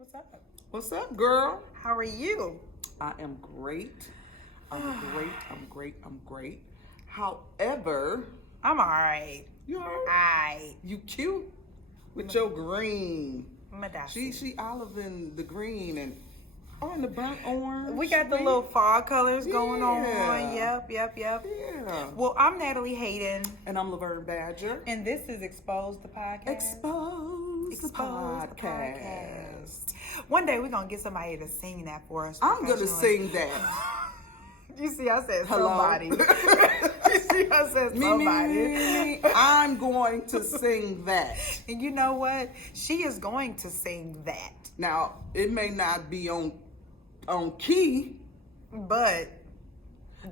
what's up? What's up, girl? How are you? I am great. I'm great. However, I'm alright. you heard? I You cute with your green. Madasi. She oliving the green and the burnt orange. We got the little fall colors going on. Yeah. Yep. Yeah. Well, I'm Natalie Hayden. And I'm Laverne Badger. And this is Expose the Podcast. Expose the podcast. One day we're going to get somebody to sing that for us. I'm going to sing that. You see, I said Hello? somebody. You see, I said somebody. Me. I'm going to sing that. And you know what? She is going to sing that. Now, it may not be on key, but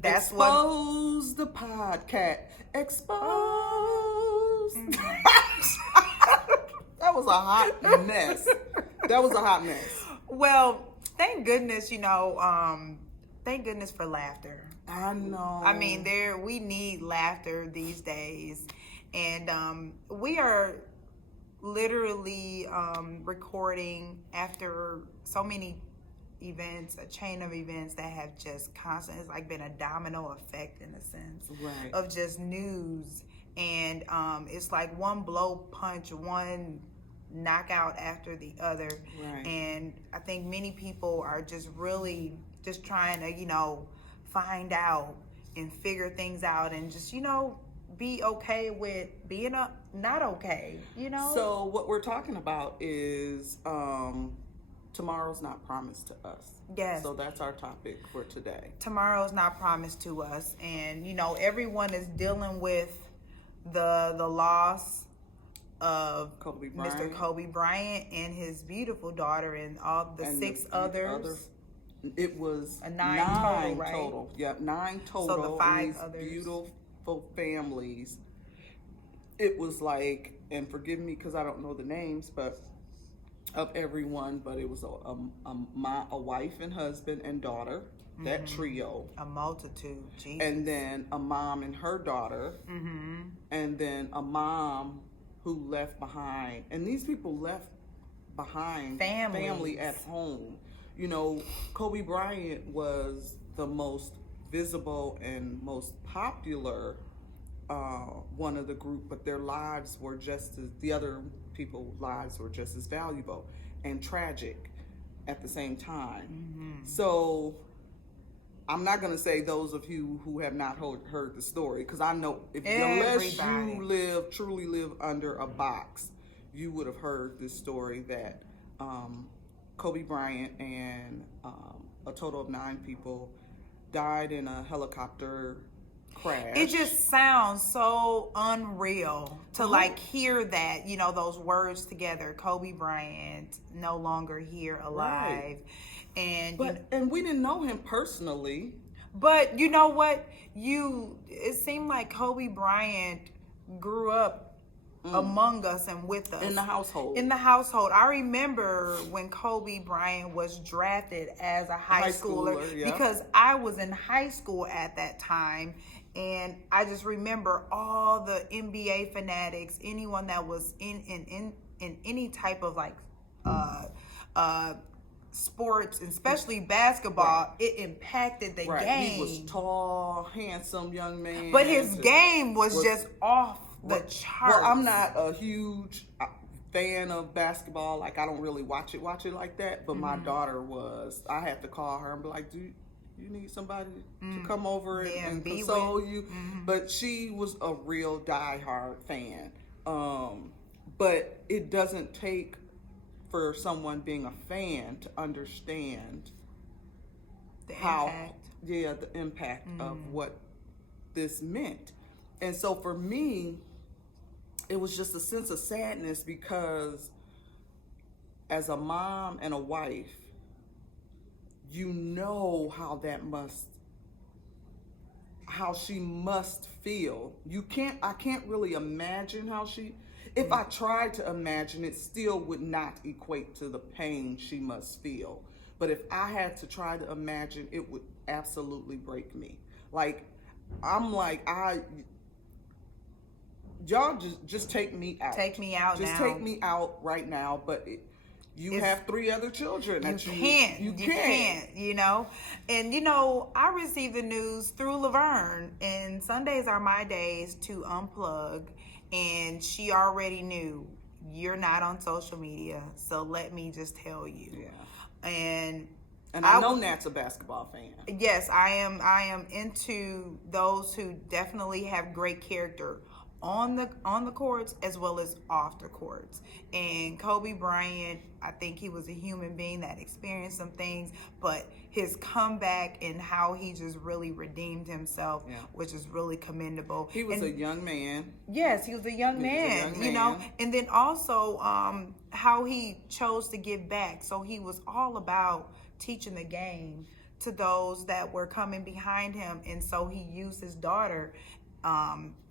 that's Expose the podcast. Expose. That was a hot mess. Well, thank goodness, thank goodness for laughter. I know. I mean, we need laughter these days. And we are literally recording after so many events, a chain of events that have just constantly, it's like been a domino effect in a sense, right, of just news. And it's like one blow punch, one knockout after the other. Right. And I think many people are just really just trying to, find out and figure things out and just, be okay with being not okay, So what we're talking about is tomorrow's not promised to us. Yes. So that's our topic for today. Tomorrow's not promised to us. And, everyone is dealing with the loss of Mr. Kobe Bryant and his beautiful daughter and all the six others. It was nine total, right? Total. Yep, 9 total. So the 5 these others. Beautiful families. It was like, and forgive me because I don't know the names, but of everyone, but it was a wife and husband and daughter, that trio. A multitude, Jesus. And then a mom and her daughter, and then a mom who left behind, and these people left behind family at home. Kobe Bryant was the most visible and most popular one of the group, but their lives were the other people's lives were just as valuable and tragic at the same time. So I'm not going to say those of you who have not heard the story, because I know unless you truly live under a box, you would have heard this story that Kobe Bryant and a total of 9 people died in a helicopter crash. It just sounds so unreal to hear that, those words together. Kobe Bryant no longer here alive. Right. And we didn't know him personally. But you know what? It seemed like Kobe Bryant grew up among us and with us. In the household. I remember when Kobe Bryant was drafted as a high schooler yeah. Because I was in high school at that time. And I just remember all the NBA fanatics, anyone that was in any type of sports, and especially basketball, right. It impacted the game. He was tall, handsome young man. But his game was just off the charts. Well, I'm not a huge fan of basketball. I don't really watch it like that. But my daughter was. I had to call her and be like, you need somebody to come over and console you. But she was a real diehard fan. But it doesn't take for someone being a fan to understand the impact of what this meant. And so for me, it was just a sense of sadness because as a mom and a wife, how she must feel. I can't really imagine how if I tried to imagine it, still would not equate to the pain she must feel. But if I had to try to imagine, it would absolutely break me. Y'all just take me out. Take me out just now. Take me out right now. But You have 3 other children. You can't, you know. And, you know, I received the news through Laverne, and Sundays are my days to unplug. And she already knew you're not on social media, so let me just tell you. Yeah. And I know Nat's a basketball fan. Yes, I am. I am into those who definitely have great character on the courts as well as off the courts. And Kobe Bryant, I think he was a human being that experienced some things, but his comeback and how he just really redeemed himself, which is really commendable. He was a young man. Yes, he was a young man, you know, and then also how he chose to give back. So he was all about teaching the game to those that were coming behind him, and so he used his daughter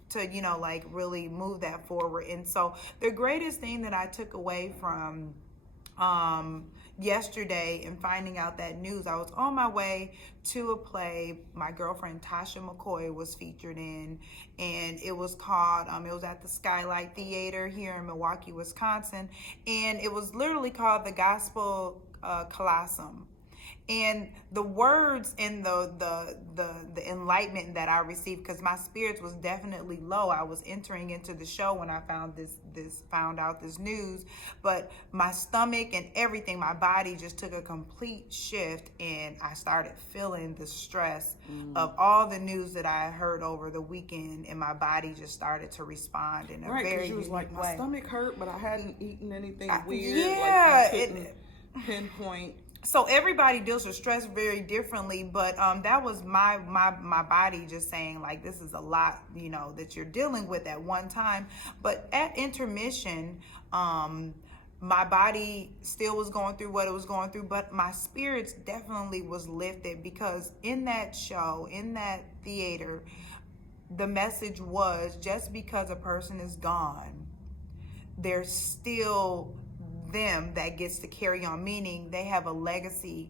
to, you know, like really move that forward. And so the greatest thing that I took away from yesterday and finding out that news, I was on my way to a play my girlfriend Tasha McCoy was featured in, and it was called it was at the Skylight Theater here in Milwaukee, Wisconsin, and it was literally called the Gospel Colosseum. And the words and the enlightenment that I received, because my spirits was definitely low. I was entering into the show when I found out this news, but my stomach and everything, my body just took a complete shift, and I started feeling the stress of all the news that I heard over the weekend, and my body just started to respond in a very unique way. My stomach hurt, but I hadn't eaten anything weird. Yeah, like you couldn't pinpoint. So everybody deals with stress very differently, but that was my body just saying, like, this is a lot, you know, that you're dealing with at one time. But at intermission, my body still was going through what it was going through, but my spirits definitely was lifted, because in that show, in that theater, the message was, just because a person is gone, there's still them that gets to carry on, meaning they have a legacy.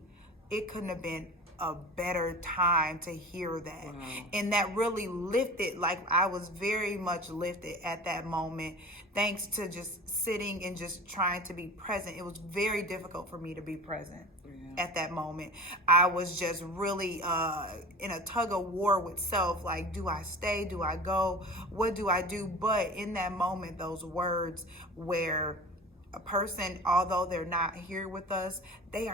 It couldn't have been a better time to hear that. Wow. And that really lifted, like I was very much lifted at that moment, thanks to just sitting and just trying to be present. It was very difficult for me to be present at that moment. I was just really in a tug of war with self, like, do I stay, do I go, what do I do? But in that moment, those words where a person, although they're not here with us, they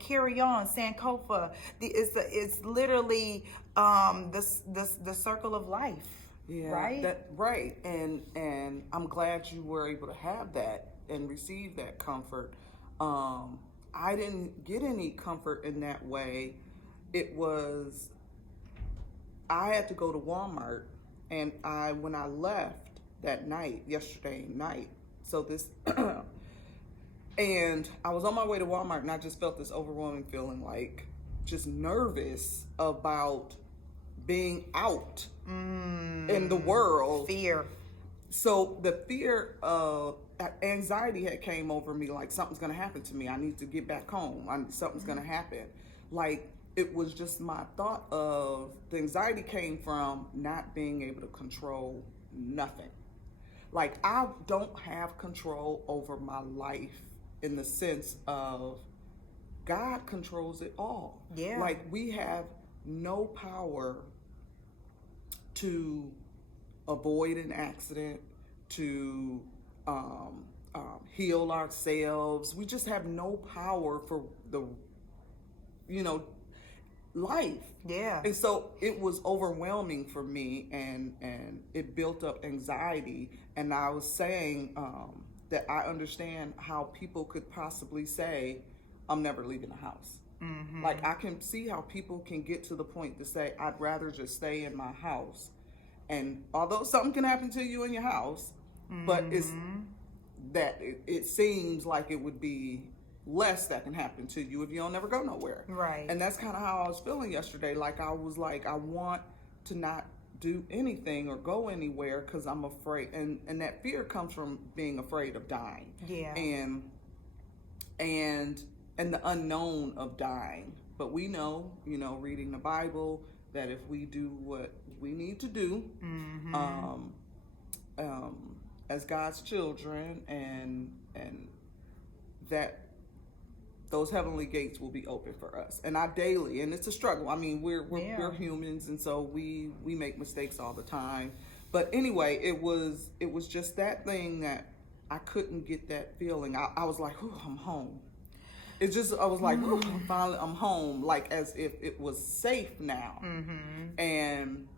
carry on. Sankofa, it's literally the circle of life. Yeah, right. And I'm glad you were able to have that and receive that comfort. I didn't get any comfort in that way. I had to go to Walmart, and when I left that night, yesterday night, so this, and I was on my way to Walmart, and I just felt this overwhelming feeling, like just nervous about being out in the world. Fear. So the fear of anxiety had came over me, like something's going to happen to me. I need to get back home. Something's going to happen. Like, it was just my thought of, the anxiety came from not being able to control nothing. Like, I don't have control over my life in the sense of God controls it all. Yeah. Like, we have no power to avoid an accident, to heal ourselves. We just have no power for life. Yeah. And so it was overwhelming for me, and it built up anxiety. And I was saying that I understand how people could possibly say, I'm never leaving the house. Mm-hmm. Like, I can see how people can get to the point to say, I'd rather just stay in my house. And although something can happen to you in your house, but it seems like it would be less that can happen to you if you don't ever go nowhere. Right. And that's kind of how I was feeling yesterday. Like, I was like, I want to not do anything or go anywhere because I'm afraid. And that fear comes from being afraid of dying. Yeah. And the unknown of dying. But we know, reading the Bible, that if we do what we need to do, as God's children, and that those heavenly gates will be open for us. And I daily, and it's a struggle. I mean, we're humans, and so we make mistakes all the time. But anyway, it was just that thing that I couldn't get that feeling. I was like, "Ooh, I'm home." It's just, I was like, "Ooh, I'm home," like as if it was safe now. And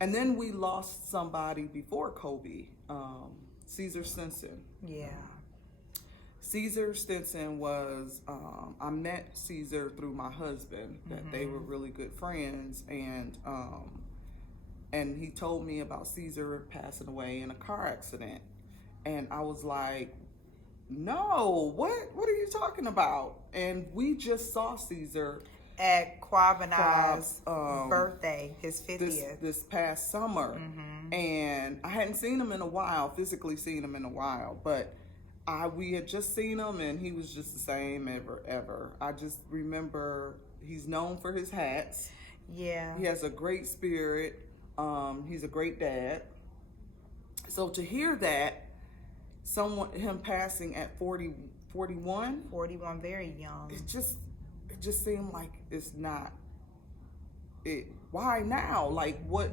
then we lost somebody before Kobe, Ceasar Stinson. Yeah. Ceasar Stinson was, I met Ceasar through my husband, that they were really good friends, and he told me about Ceasar passing away in a car accident. And I was like, no, what are you talking about? And we just saw Ceasar at Quavana's birthday, his 50th. This past summer. And I hadn't seen him in a while, physically seen him in a while, but we had just seen him, and he was just the same ever. I just remember he's known for his hats. Yeah. He has a great spirit. He's a great dad. So to hear that, him passing at 41, very young. It just seemed like it's not it. Why now? Like, what,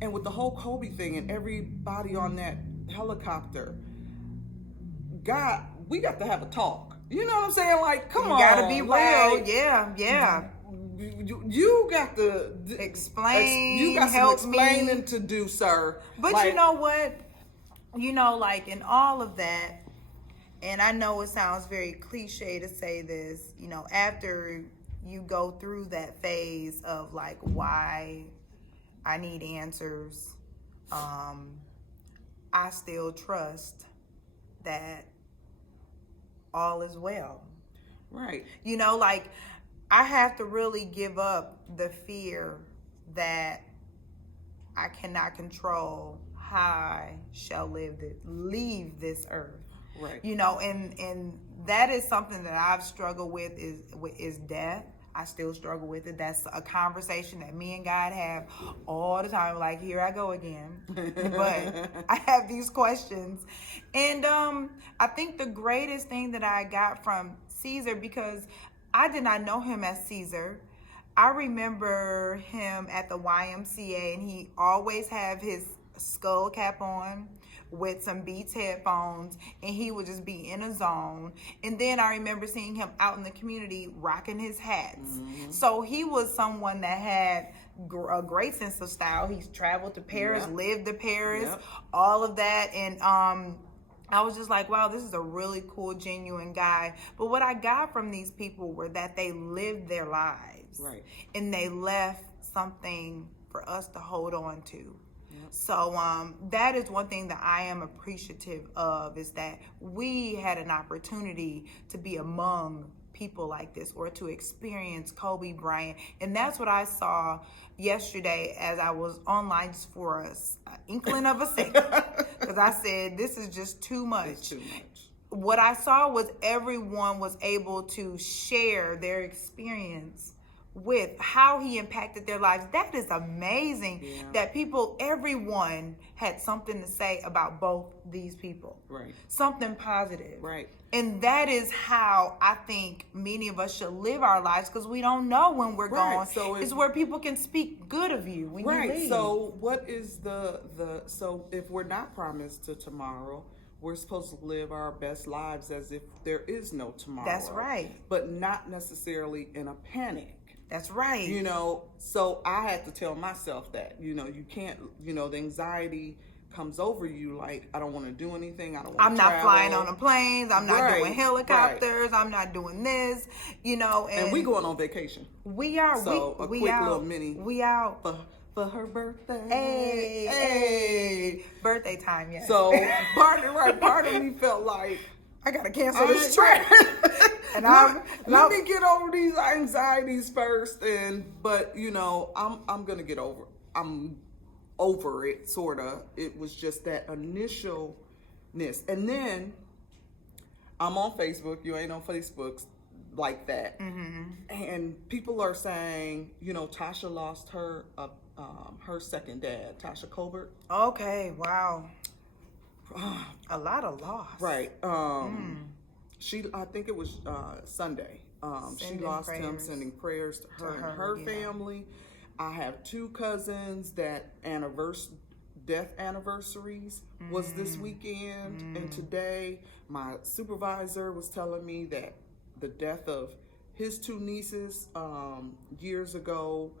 and with the whole Kobe thing and everybody on that helicopter, God, we got to have a talk. You know what I'm saying? Like, come on. You gotta be real. Like, yeah. You got to explain. You got some explaining to do, sir. But like, you know what? Like in all of that, and I know it sounds very cliche to say this, after you go through that phase of like, why I need answers, I still trust that all is well. Right. Like I have to really give up the fear that I cannot control how I shall leave this earth. Right. And that is something that I've struggled with is death. I still struggle with it. That's a conversation that me and God have all the time. Like, here I go again. But I have these questions. And I think the greatest thing that I got from Ceasar, because I did not know him as Ceasar. I remember him at the YMCA, and he always have his skull cap on with some Beats headphones, and he would just be in a zone. And then I remember seeing him out in the community rocking his hats. So he was someone that had a great sense of style. He's traveled to Paris, lived to Paris, all of that. And I was just like, wow, this is a really cool, genuine guy. But what I got from these people were that they lived their lives. Right. And they left something for us to hold on to. So that is one thing that I am appreciative of, is that we had an opportunity to be among people like this, or to experience Kobe Bryant. And that's what I saw yesterday as I was online, just for an inkling of a second, because I said, this is just too much. It's too much. What I saw was everyone was able to share their experience with how he impacted their lives. That is amazing. That everyone had something to say about both these people. Right. Something positive. Right. And that is how I think many of us should live our lives, because we don't know when we're gone. So it's where people can speak good of you when you leave. So what is so if we're not promised to tomorrow, we're supposed to live our best lives as if there is no tomorrow. That's right. But not necessarily in a panic. That's right. So I had to tell myself that, you can't, the anxiety comes over you, like, I don't want to do anything. I don't want to I'm not flying on the planes. I'm not doing helicopters. I'm not doing this, And we going on vacation. We are. So a quick little mini. We out. For her birthday. Hey. Birthday time, yes. So part of me felt like, I gotta cancel this trip. And let me get over these anxieties first, but I'm gonna get over. I'm over it, sorta. It was just that initialness, and then I'm on Facebook. You ain't on Facebook like that, and people are saying, Tasha lost her second dad, Tasha Colbert. Okay, wow. A lot of loss. Right. I think it was Sunday. She lost him, sending prayers to her and her family. I have 2 cousins that death anniversaries was this weekend, and today my supervisor was telling me that the death of his 2 nieces years ago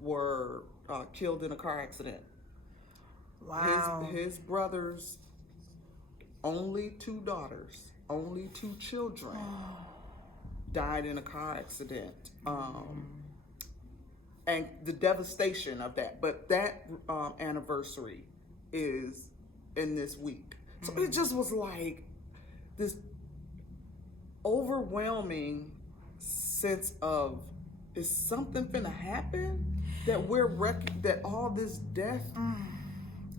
were killed in a car accident. Wow. His brother's only 2 daughters, only 2 children died in a car accident. And the devastation of that. But that anniversary is in this week. So it just was like this overwhelming sense of, is something finna happen? That that all this death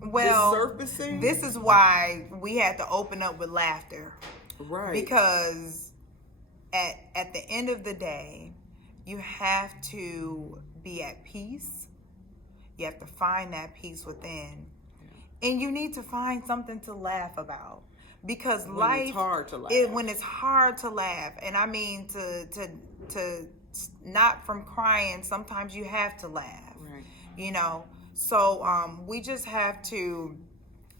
is surfacing? This is why we had to open up with laughter. Right. Because at the end of the day, you have to be at peace. You have to find that peace within. Yeah. And you need to find something to laugh about. Because life, it's hard to laugh. When it's hard to laugh, and I mean to not from crying, sometimes you have to laugh. Right. You know, so we just have to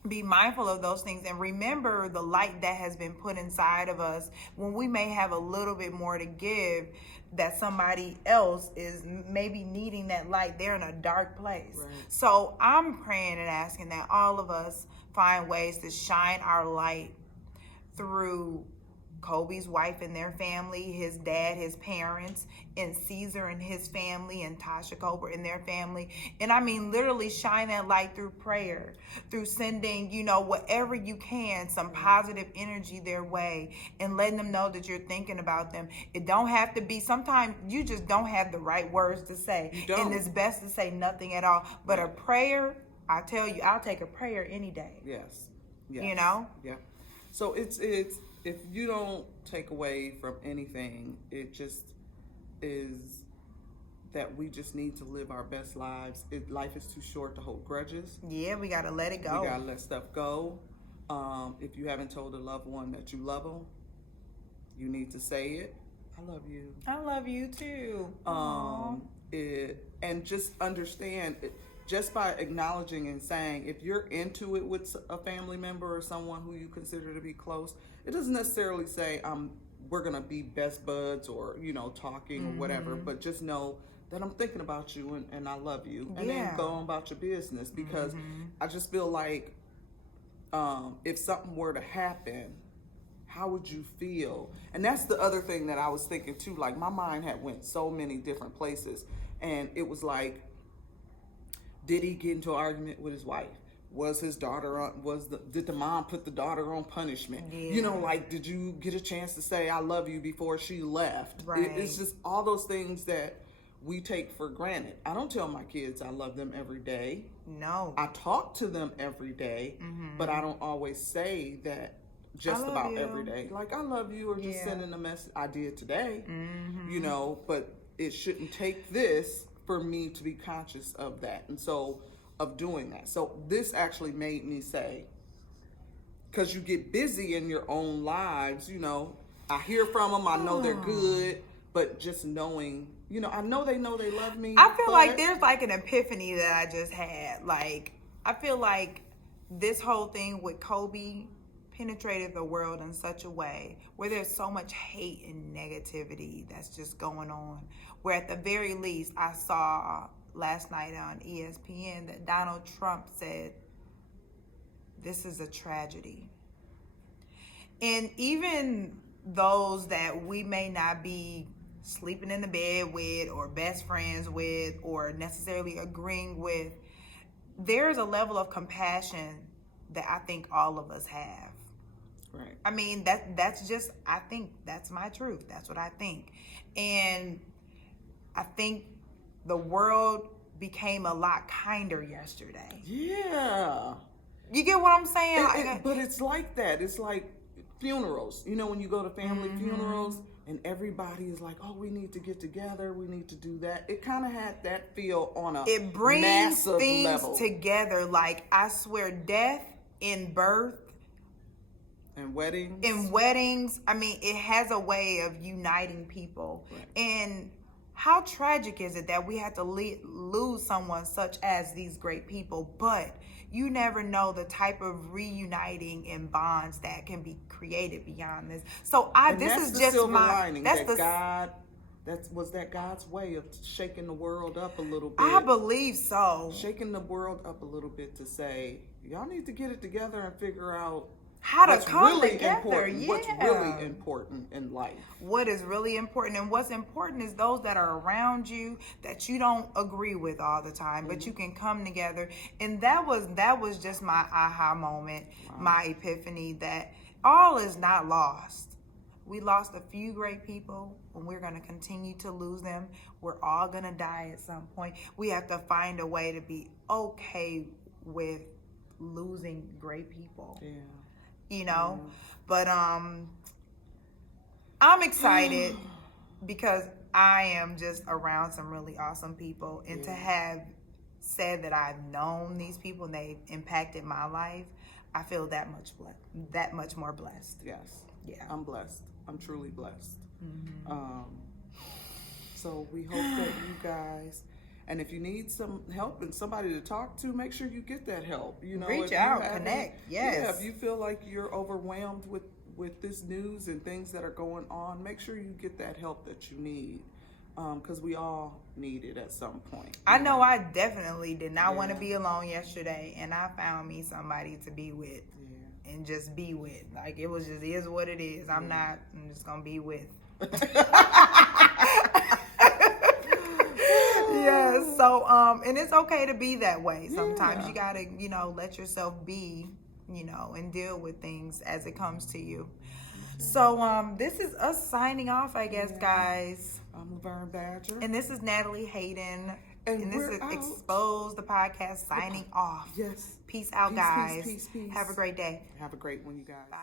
be mindful of those things and remember the light that has been put inside of us when we may have a little bit more to give, that somebody else is maybe needing that light. They're in a dark place. Right. So I'm praying and asking that all of us find ways to shine our light through Kobe's wife and their family, his dad, his parents, and Ceasar and his family, and Tasha Kober and their family. And I mean, literally shine that light through prayer, through sending, whatever you can, some positive energy their way, and letting them know that you're thinking about them. It don't have to be, sometimes you just don't have the right words to say. And it's best to say nothing at all. But a prayer, I tell you, I'll take a prayer any day. Yes. Yeah. So it's if you don't take away from anything, it just is that we just need to live our best lives. Life is too short to hold grudges. Yeah, we gotta let it go. We gotta let stuff go. If you haven't told a loved one that you love them, you need to say it. I love you. I love you too. And just understand it. Just by acknowledging and saying, if you're into it with a family member or someone who you consider to be close, it doesn't necessarily say we're gonna be best buds or talking or whatever, but just know that I'm thinking about you and I love you, and then go on about your business. Because I just feel like if something were to happen, how would you feel? And that's the other thing that I was thinking too. Like, my mind had went so many different places, and it was like, did he get into an argument with his wife? Was his daughter on? Did the mom put the daughter on punishment? Yeah. Did you get a chance to say I love you before she left? Right. It's just all those things that we take for granted. I don't tell my kids I love them every day. No. I talk to them every day, but I don't always say that just about every day. Like, I love you, or just sending a message. I did today, but it shouldn't take this for me to be conscious of that, and so of doing that. So this actually made me say, because you get busy in your own lives, I hear from them, I know they're good, but just knowing, I know they love me. I feel like there's an epiphany that I just had. Like, I feel like this whole thing with Kobe penetrated the world in such a way where there's so much hate and negativity that's just going on, where at the very least I saw last night on ESPN that Donald Trump said, this is a tragedy. And even those that we may not be sleeping in the bed with or best friends with or necessarily agreeing with, there's a level of compassion that I think all of us have. Right. I mean, that's just, I think that's my truth. That's what I think. And I think the world became a lot kinder yesterday. Yeah. You get what I'm saying? But it's like that. It's like funerals. When you go to family funerals and everybody is like, oh, we need to get together. We need to do that. It kind of had that feel on a massive level. It brings things together. Like, I swear, death in birth And weddings. In weddings, I mean, it has a way of uniting people. Right. And how tragic is it that we have to lose someone such as these great people? But you never know the type of reuniting and bonds that can be created beyond this. So this is just lining. Was that God's way of shaking the world up a little bit? I believe so. Shaking the world up a little bit to say, y'all need to get it together and figure out how to come together. What's really important in life. What is really important, and what's important is those that are around you that you don't agree with all the time, but you can come together. And that was just my aha moment, my epiphany that all is not lost. We lost a few great people, and we're going to continue to lose them. We're all going to die at some point. We have to find a way to be okay with losing great people. Yeah. You know, but I'm excited because I am just around some really awesome people, and to have said that I've known these people and they've impacted my life, I feel that much more blessed. Yes. Yeah. I'm blessed. I'm truly blessed. So we hope that you guys, and if you need some help and somebody to talk to, make sure you get that help. You know, reach out, connect. Yes. Yeah, if you feel like you're overwhelmed with this news and things that are going on, make sure you get that help that you need, because we all need it at some point. I know I definitely did not want to be alone yesterday, and I found me somebody to be with and just be with. Like, it was just is what it is. I'm just gonna be with. Yeah, so and it's okay to be that way. Sometimes you gotta, let yourself be, and deal with things as it comes to you. So this is us signing off, I guess, guys. I'm Laverne Badger. And this is Natalie Hayden. And this is Expose the Podcast signing off. Yes. Peace out, guys. Peace. Have a great day. Have a great one, you guys. Bye.